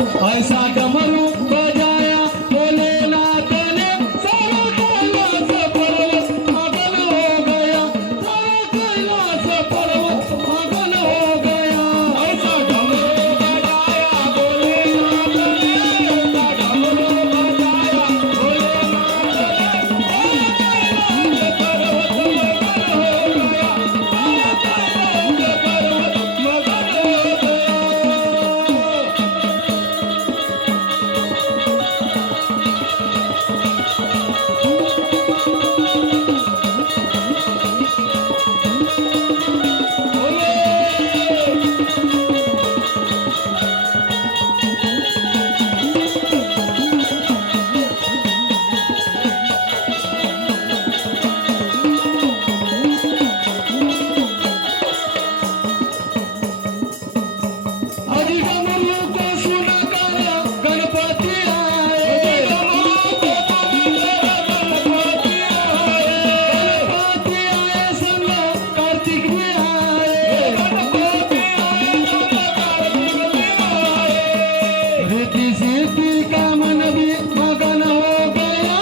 ऐसा डमरू बजाया भोलेनाथ ने सारा कैलाश पर्वत मगन हो गया सारा कैलाश पर्वत मगन हो गया ऐसा डमरू बजाया भोलेनाथ ने ऐसा डमरू बजाया भोलेनाथ ने सारा कैलाश पर्वत मगन हो गया सारा कैलाश पर्वत मगन हो गया। डमरू को सुनकर गणपति आए गणपति आए संग कार्तिक भी आए रिद्धि सिद्धि का मन भी मगन हो गया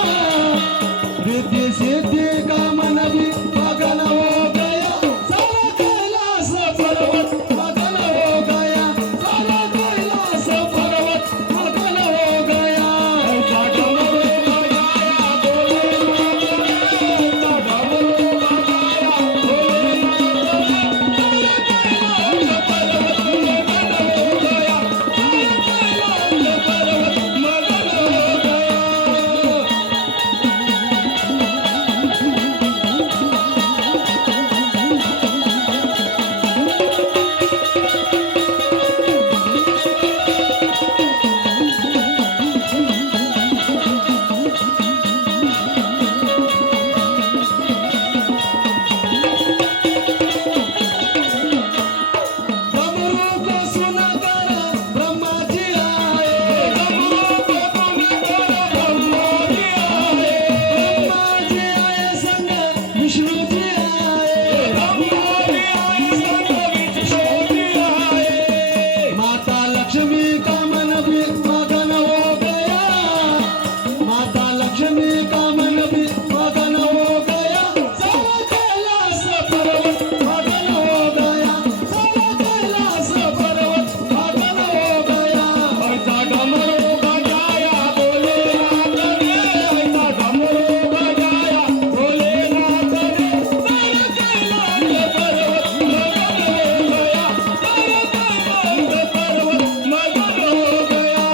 रिद्धि सिद्धि का मन भी मगन हो गया सारा कैलाश पर्वत मगन हो गया सारा कैलाश पर्वत मगन हो गया ऐसा डमरू बजाया भोलेनाथ ने ऐसा डमरू बजाया भोलेनाथ ने सारा कैलाश पर्वत मगन हो गया सारा कैलाश पर्वत मगन हो गया। डमरू को सुनकर ब्रह्मा जी आए डमरू को सुनकर ब्रह्मा जी आए संग विष्णु जी आए ब्रह्मा जी आए संग विष्णु जी आए माता लक्ष्मी का मन भी मगन हो गया माता लक्ष्मी का मन भी मगन हो गया सारा कैलाश पर्वत मगन हो गया सारा कैलाश पर्वत मगन हो गया ऐसा डमरू बजाया भोलेनाथ ने ऐसा डमरू बजाया भोलेनाथ ने सारा कैलाश पर्वत मगन हो गया सारा कैलाश पर्वत मगन हो गया।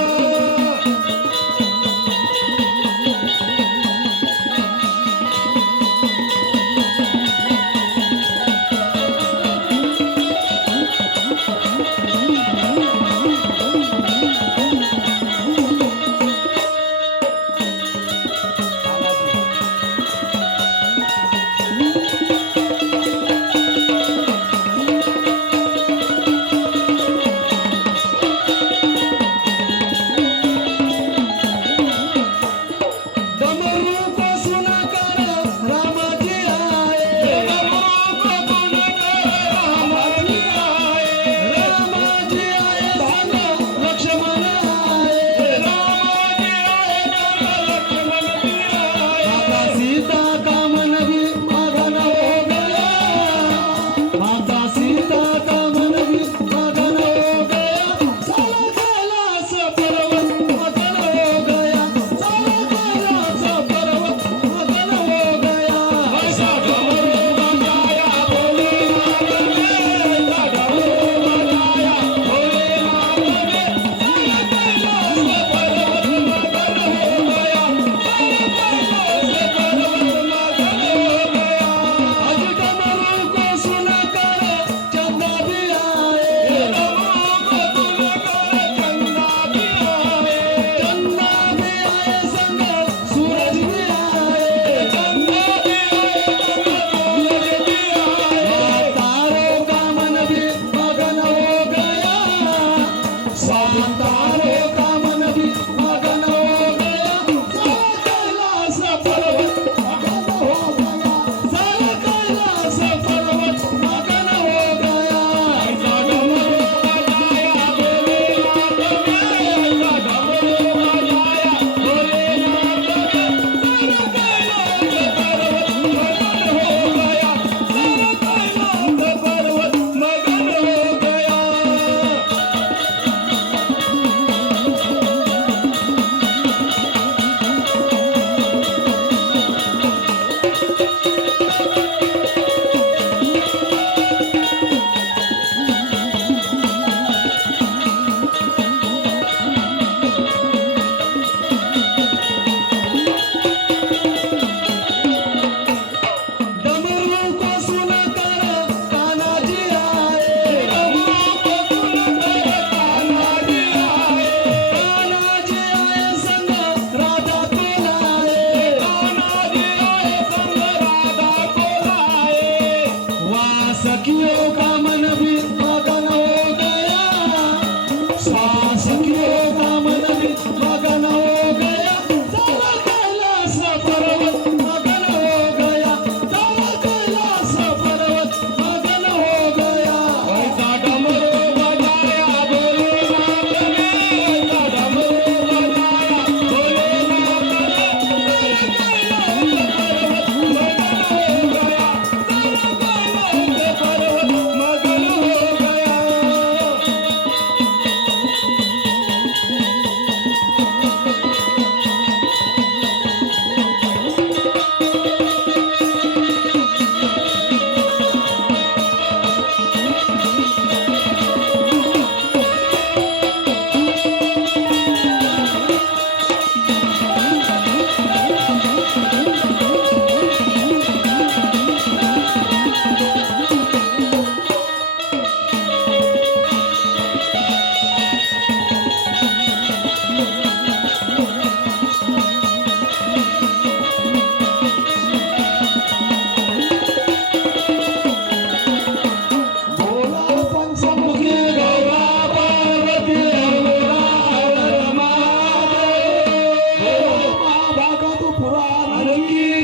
डमरू को सुनकर राम जी आए डमरू को सुनकर राम जी आए संग लक्ष्मण आए राम जी आए संग लक्ष्मण भी आए माता सीता का मन भी मगन हो गया माता सीता का मन भी मगन हो गया सारा कैलाश पर्वत मगन हो गया सारा कैलाश पर्वत मगन हो गया ऐसा डमरू बजाया भोलेनाथ ने ऐसा डमरू बजाया भोलेनाथ ने सारा कैलाश पर्वत मगन हो गया सारा कैलाश पर्वत मगन हो गया। आज डमरू को सुनकर चंदा भी आए डमरू को सुनकर चंदा भी आए संग सूरज भी आए चंदा भी आए संग सूरज भी आए तारों का मन भी मगन हो गया सब तारों